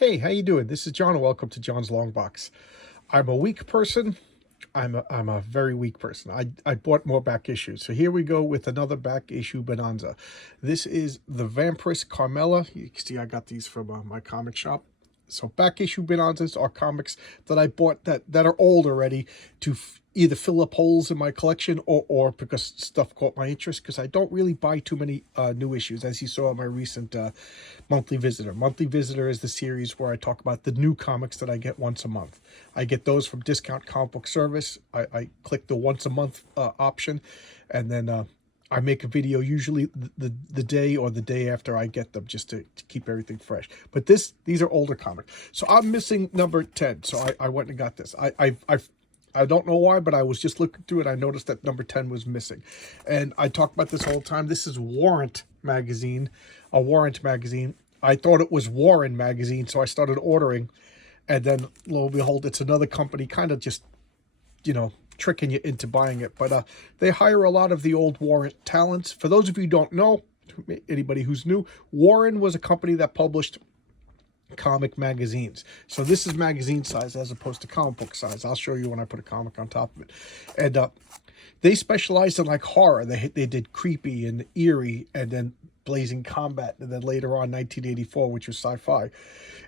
Hey, how you doing? This is John, and welcome to John's Long Box. I'm a weak person. I'm a very weak person. I bought more back issues. So here we go with another back issue bonanza. This is the Vampiress Carmella. You can see I got these from my comic shop. So back issue bonanzas are comics that I bought that are old already to either fill up holes in my collection or because stuff caught my interest, because I don't really buy too many new issues, as you saw in my recent Monthly Visitor. Monthly Visitor is the series where I talk about the new comics that I get once a month. I get those from Discount Comic Book Service. I click the once a month option, and then I make a video usually the day or the day after I get them, just to keep everything fresh. But these are older comics. So I'm missing number 10. So I went and got this. I don't know why, but I was just looking through it. I noticed that number 10 was missing. And I talk about this all the time. This is Warrant magazine, a Warrant magazine. I thought it was Warren magazine, so I started ordering. And then, lo and behold, it's another company kind of just, tricking you into buying it. But they hire a lot of the old Warrant talents. For those of you who don't know, anybody who's new, Warren was a company that published comic magazines. So this is magazine size as opposed to comic book size. I'll show you when I put a comic on top of it. And they specialized in like horror. They did creepy and eerie, and then Blazing Combat, and then later on 1984, which was sci-fi.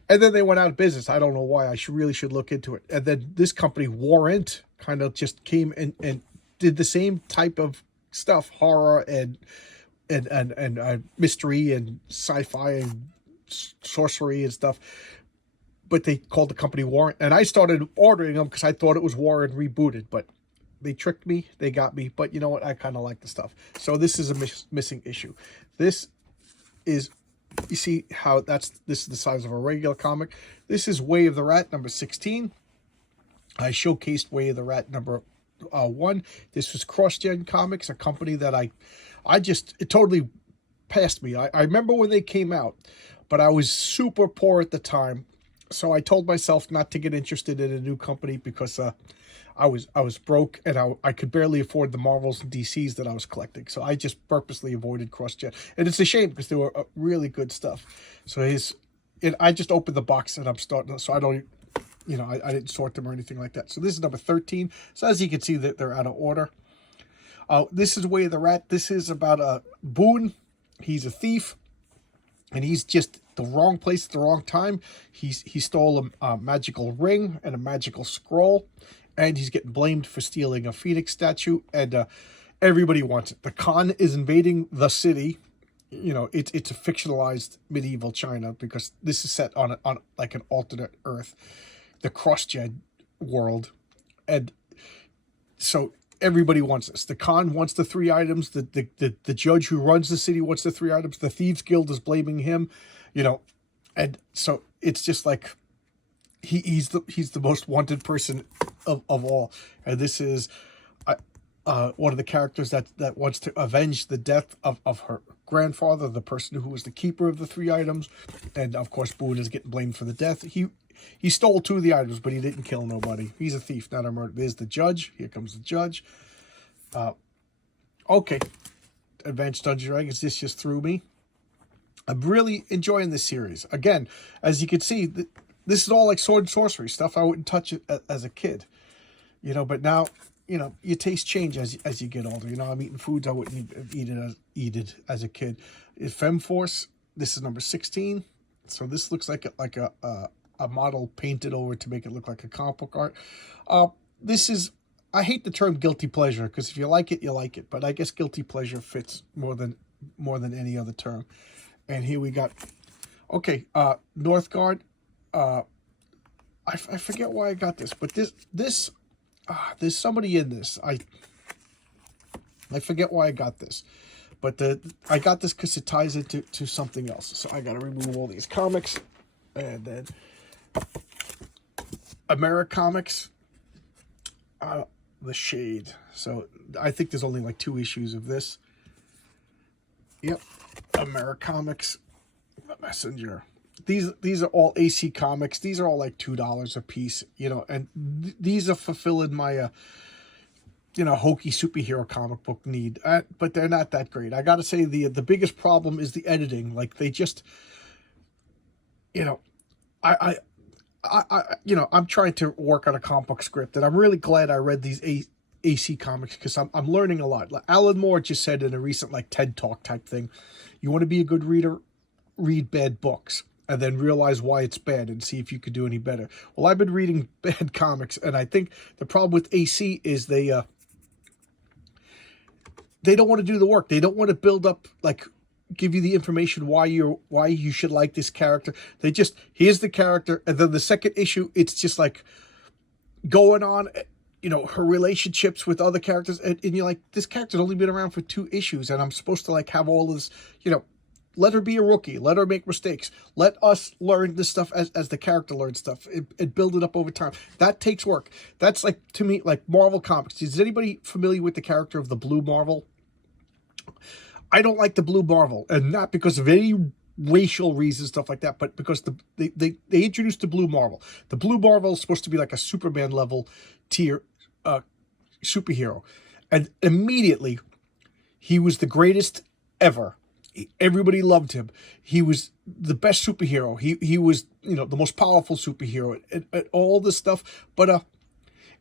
And then they went out of business. I don't know why. I really should look into it. And then this company, Warrant, kind of just came and did the same type of stuff, horror and mystery and sci-fi and sorcery and stuff. But they called the company Warrant, and I started ordering them because I thought it was Warrant rebooted, but they tricked me. They got me. But you know what? I kind of like the stuff. So this is a missing issue. This is, you see how this is the size of a regular comic. This is Way of the Rat number 16. I showcased Way of the Rat number 1. This was CrossGen Comics, a company that it totally passed me. I remember when they came out, but I was super poor at the time. So I told myself not to get interested in a new company because I was broke, and I could barely afford the Marvels and DCs that I was collecting. So I just purposely avoided CrossGen. And it's a shame because they were really good stuff. So I just opened the box and I'm starting, so I don't, I didn't sort them or anything like that. So this is number 13. So as you can see, that they're out of order. This is Way of the Rat. This is about Boone. He's a thief, and he's just the wrong place at the wrong time. He stole a magical ring and a magical scroll, and he's getting blamed for stealing a phoenix statue, and everybody wants it. The Khan is invading the city. It's a fictionalized medieval China, because this is set on like an alternate Earth, the CrossGen world, and so everybody wants this. The Khan wants the 3 items. The judge who runs the city wants the 3 items. The Thieves Guild is blaming him, and so it's just like he's the most wanted person of all. And this is one of the characters that wants to avenge the death of her grandfather, the person who was the keeper of the 3 items. And of course, Boone is getting blamed for the death. He stole 2 of the items, but he didn't kill nobody. He's a thief, not a murderer. There's the judge. Here comes the judge. Okay. Advanced Dungeons & Dragons. This just threw me. I'm really enjoying this series. Again, as you can see, this is all like sword and sorcery stuff. I wouldn't touch it as a kid. But now, your tastes change as you get older. I'm eating foods I wouldn't eat it as a kid. Femforce. This is number 16. So this looks like a model painted over to make it look like a comic book art. This is, I hate the term guilty pleasure, because if you like it, you like it. But I guess guilty pleasure fits more than any other term. And here we got, okay, Northgard. I forget why I got this, but there's somebody in this. I forget why I got this, but I got this because it ties into something else. So I got to remove all these comics, and then Americomics, The Shade. So I think there's only like 2 issues of this. Yep, Americomics, The Messenger. These are all AC Comics. These are all like $2 a piece, and these are fulfilling my hokey superhero comic book need, but they're not that great. I gotta say, the biggest problem is the editing. Like, they just, you know, I'm trying to work on a comic book script, and I'm really glad I read these AC comics because I'm learning a lot. Like Alan Moore just said in a recent like TED Talk type thing, you want to be a good reader, read bad books and then realize why it's bad and see if you could do any better. Well, I've been reading bad comics, and I think the problem with AC is they don't want to do the work. They don't want to build up, like, give you the information why you should like this character. They just, here's the character, and then the second issue, it's just like going on, you know, her relationships with other characters, and you're like, this character's only been around for 2 issues, and I'm supposed to like have all this, you know, let her be a rookie, let her make mistakes, let us learn this stuff as the character learns stuff, and build it up over time. That takes work. That's like, to me, like Marvel Comics. Is anybody familiar with the character of the Blue Marvel? I don't like the Blue Marvel, and not because of any racial reasons, stuff like that, but because they introduced the Blue Marvel. The Blue Marvel is supposed to be like a Superman level tier superhero, and immediately he was the greatest ever. Everybody loved him. He was the best superhero. He was, you know, the most powerful superhero, and all this stuff. But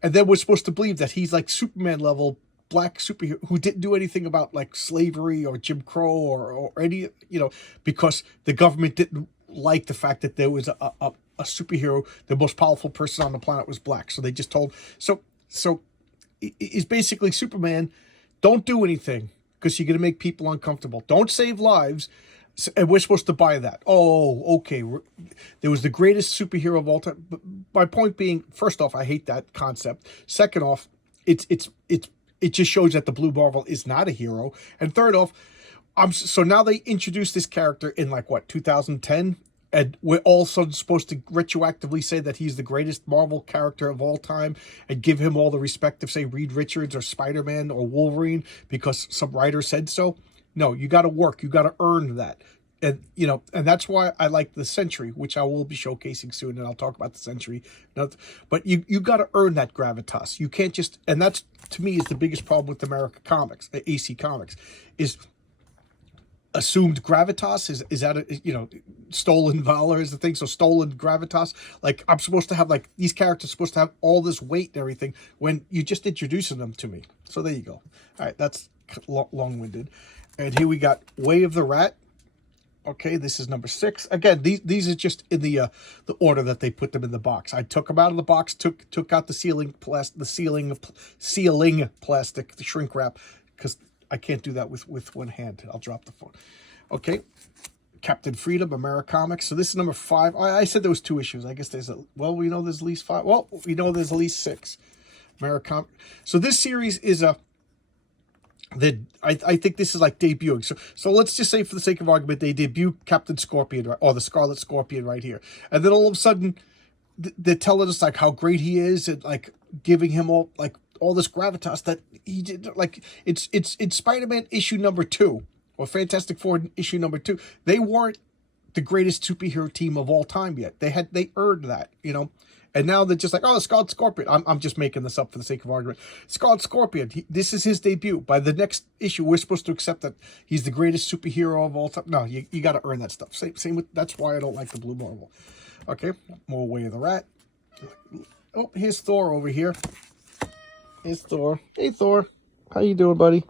and then we're supposed to believe that he's like Superman level black superhero who didn't do anything about like slavery or Jim Crow or any, you know, because the government didn't like the fact that there was a superhero, the most powerful person on the planet was black. So they just told, so is basically Superman, don't do anything because you're going to make people uncomfortable. Don't save lives. And we're supposed to buy that. Oh, okay. There was the greatest superhero of all time. But my point being, first off, I hate that concept. Second off, it just shows that the Blue Marvel is not a hero. And third off, so now they introduced this character in like what, 2010, and we're all sudden supposed to retroactively say that he's the greatest Marvel character of all time and give him all the respect of, say, Reed Richards or Spider-Man or Wolverine because some writer said so. No, you got to work. You got to earn that. And, you know, and that's why I like the Century, which I will be showcasing soon, and I'll talk about the Century. But you got to earn that gravitas. You can't just, and that's, to me, is the biggest problem with America Comics, AC Comics, is assumed gravitas. Is that, you know, stolen valor is the thing. So stolen gravitas, like I'm supposed to have, like, these characters supposed to have all this weight and everything when you just introducing them to me. So there you go. All right, that's long-winded. And here we got Way of the Rat. Okay, this is number 6. Again, these are just in the order that they put them in the box. I took them out of the box, took out the sealing plastic, the shrink wrap, because I can't do that with one hand. I'll drop the phone. Okay, Captain Freedom, Americomics. So this is number 5. I said there was 2 issues. I guess there's we know there's at least 5. Well, we know there's at least 6. Americomics. So this series is I think this is like debuting. So let's just say, for the sake of argument, they debut Captain Scorpion, or the Scarlet Scorpion, right here, and then all of a sudden they're telling us like how great he is, and like giving him all this gravitas that he did. Like it's Spider-Man issue number 2 or Fantastic Four issue number 2. They weren't the greatest superhero team of all time yet. They earned that, you know. And now they're just like, oh, Scarlet Scorpion. I'm just making this up for the sake of argument. Scarlet Scorpion, this is his debut. By the next issue, we're supposed to accept that he's the greatest superhero of all time. No, you got to earn that stuff. Same with, that's why I don't like the Blue Marvel. Okay, more Way of the Rat. Oh, here's Thor over here. Here's Thor. Hey, Thor. How you doing, buddy?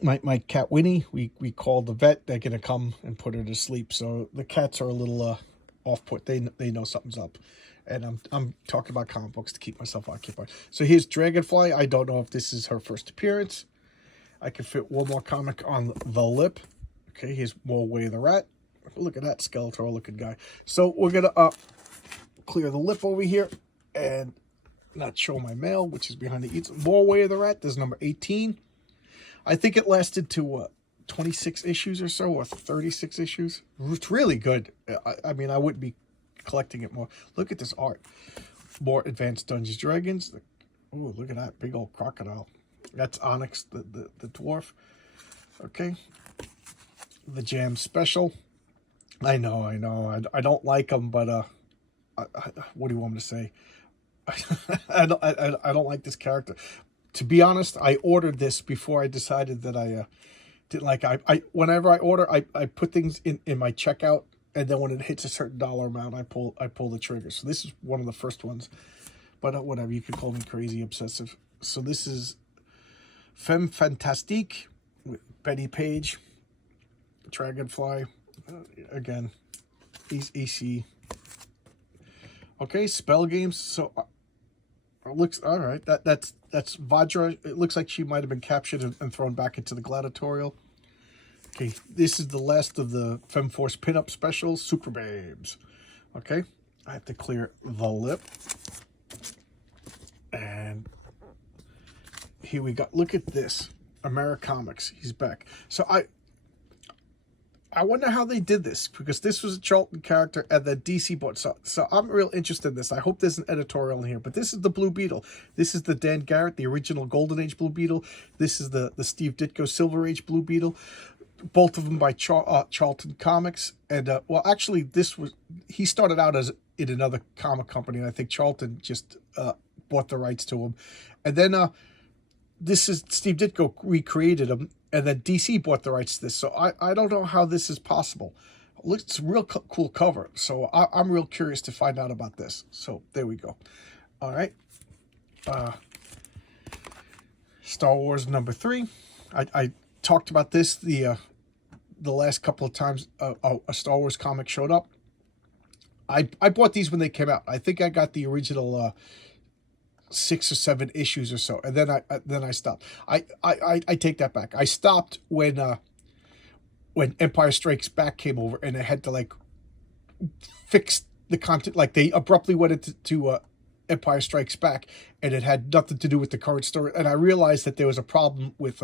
My cat Winnie, we called the vet. They're going to come and put her to sleep. So the cats are a little off-put. They know something's up. And I'm talking about comic books to keep myself occupied. So here's Dragonfly. I don't know if this is her first appearance. I can fit one more comic on the lip. Okay, here's more Way of the Rat. Look at that Skeletor-looking guy. So we're going to clear the lip over here and not show my mail, which is behind the eats. More Way of the Rat. This is number 18. I think it lasted to 26 issues or so, or 36 issues. It's really good. I mean, I wouldn't be collecting it more. Look at this art. More Advanced Dungeons Dragons. Oh, look at that big old crocodile. That's Onyx, the dwarf. Okay. The Jam Special. I know. I don't like them, but what do you want me to say? I don't like this character. To be honest, I ordered this before I decided that I didn't like. Whenever I order, I put things in my checkout and then when it hits a certain dollar amount, I pull the trigger. So this is one of the first ones, but whatever, you can call me crazy obsessive. So this is Femme Fantastique with Betty Page, Dragonfly, again, AC. Okay, spell games. So it looks all right. That's Vajra. It looks like she might have been captured and thrown back into the gladiatorial. Okay, this is the last of the FemForce pinup specials, Super Babes. Okay, I have to clear the lip. And here we go. Look at this. Americomics. He's back. So I wonder how they did this, because this was a Charlton character and the DC bought. So I'm real interested in this. I hope there's an editorial in here. But this is the Blue Beetle. This is the Dan Garrett, the original Golden Age Blue Beetle. This is the Steve Ditko Silver Age Blue Beetle. Both of them by Charlton Comics. And, well, actually, he started out as in another comic company, and I think Charlton just bought the rights to him. And then this is Steve Ditko recreated him, and then DC bought the rights to this. So I don't know how this is possible. It's a real cool cover. So I'm real curious to find out about this. So there we go. All right. Star Wars #3. I talked about this the last couple of times a Star Wars comic showed up. I bought these when they came out. I think I got the original 6 or 7 issues or so, and then I stopped. I take that back. I stopped when Empire Strikes Back came over, and I had to like fix the content. Like they abruptly went into Empire Strikes Back, and it had nothing to do with the current story. And I realized that there was a problem with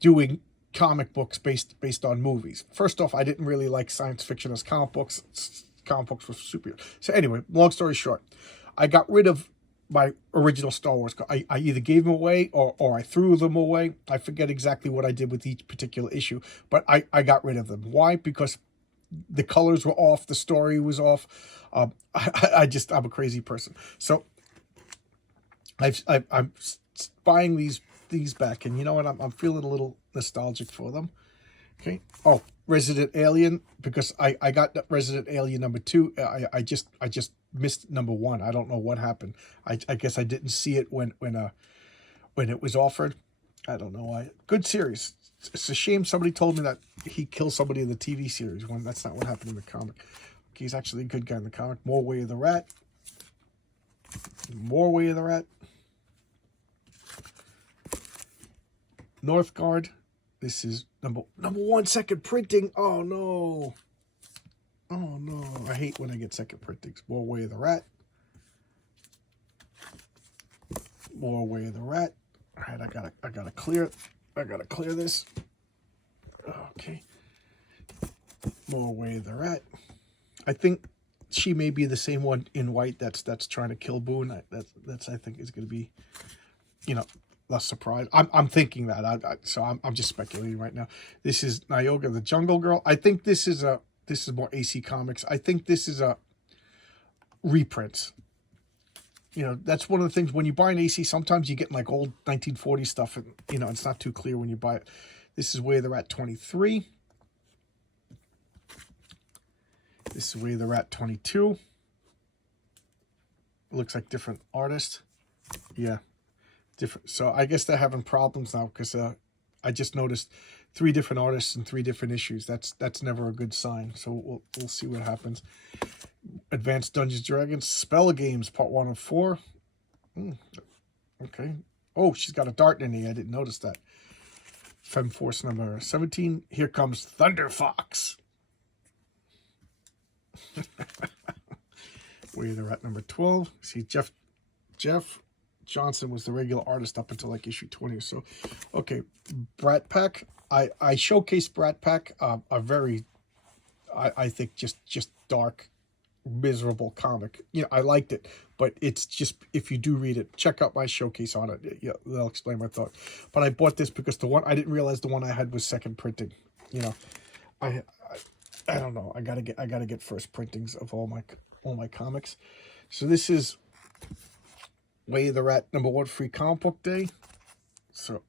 doing comic books based on movies. First off, I didn't really like science fiction as comic books. Comic books were superhero. So anyway, long story short, I got rid of my original Star Wars. I either gave them away or I threw them away. I forget exactly what I did with each particular issue, but I got rid of them. Why? Because the colors were off, the story was off. I'm a crazy person. So I'm buying these back, and you know what? I'm feeling a little nostalgic for them. Okay. Oh, Resident Alien, because I got Resident Alien #2. I just missed #1. I don't know what happened. I guess I didn't see it when it was offered. I don't know why. Good series. It's a shame somebody told me that he killed somebody in the TV series when that's not what happened in the comic. He's actually a good guy in the comic. More Way of the Rat. More Way of the Rat. Northgard. This is number 1 second printing. Oh no. Oh no. I hate when I get second printings. More Way of the Rat. More Way of the Rat. All right, I gotta clear this. Okay. More Way of the Rat. I think she may be the same one in white that's trying to kill Boone. That's I think is going to be, less surprise. I'm thinking that. So I'm just speculating right now. This is Nyoga the Jungle Girl. I think this is more AC Comics. I think this is a reprint. That's one of the things when you buy an AC. Sometimes you get like old 1940 stuff, and it's not too clear when you buy it. This is Where They're At 23. This is Where They're At 22. Looks like different artists. Yeah. Different. So I guess they're having problems now because I just noticed 3 different artists and 3 different issues. That's never a good sign. So we'll see what happens. Advanced Dungeons & Dragons Spell Games Part 1 of 4. Okay. Oh, she's got a dart in the. I didn't notice that. FemForce number 17. Here comes Thunder Fox. Where they're at number 12. See Jeff Johnson was the regular artist up until like issue 20 or so. Okay, Brat Pack. I showcased Brat Pack, a very, I think just dark, miserable comic. I liked it, but it's just, if you do read it, check out my showcase on it. Yeah, they'll explain my thought. But I bought this because I didn't realize the one I had was second printing. I don't know. I gotta get first printings of all my comics. So this is Way of the Rat #1 free comic book day. So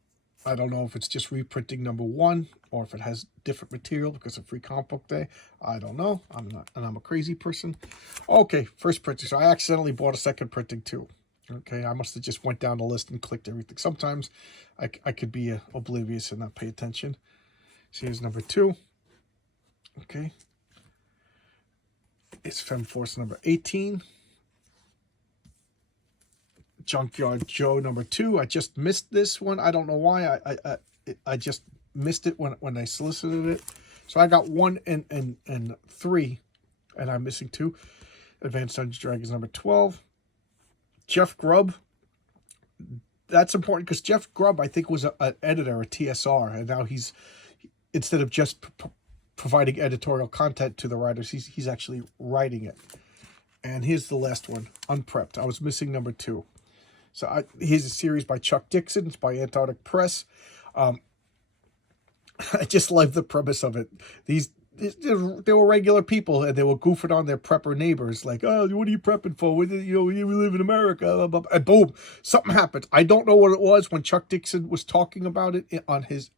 I don't know if it's just reprinting number 1 or if it has different material because of Free Comic Book Day. I don't know. I'm a crazy person. Okay, first printing. So I accidentally bought a second printing too. Okay, I must have just went down the list and clicked everything. Sometimes I could be oblivious and not pay attention. So here's number 2. Okay. It's Femforce number 18. Junkyard Joe number 2. I just missed this one. I don't know why. I just missed it when I solicited it. So I got 1 and 3, and I'm missing 2. Advanced Dungeons & Dragons number 12. Jeff Grubb. That's important because Jeff Grubb, I think, was an editor at TSR, and now he's, instead of just providing editorial content to the writers, he's actually writing it. And here's the last one, Unprepped. I was missing number 2. So here's a series by Chuck Dixon. It's by Antarctic Press. I just love the premise of it. They were regular people, and they were goofing on their prepper neighbors, like, "Oh, what are you prepping for? We live in America." Blah, blah, blah. And boom, something happened. I don't know what it was when Chuck Dixon was talking about it on his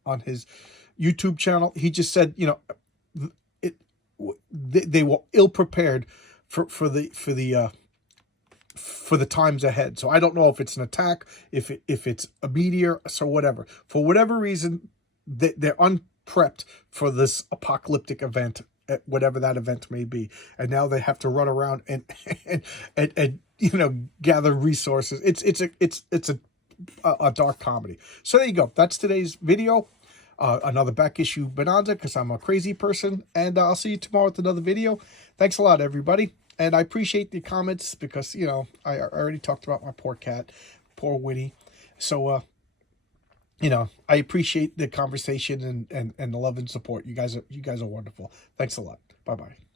YouTube channel. He just said, they were ill prepared for the times ahead. So I don't know if it's an attack, if it's a meteor, so whatever. For whatever reason, they're unprepped for this apocalyptic event, whatever that event may be. And now they have to run around and gather resources. It's a dark comedy. So there you go. That's today's video. Another back issue bonanza because I'm a crazy person. And I'll see you tomorrow with another video. Thanks a lot, everybody. And I appreciate the comments because, I already talked about my poor cat, poor Winnie. So, I appreciate the conversation and the love and support. You guys are wonderful. Thanks a lot. Bye-bye.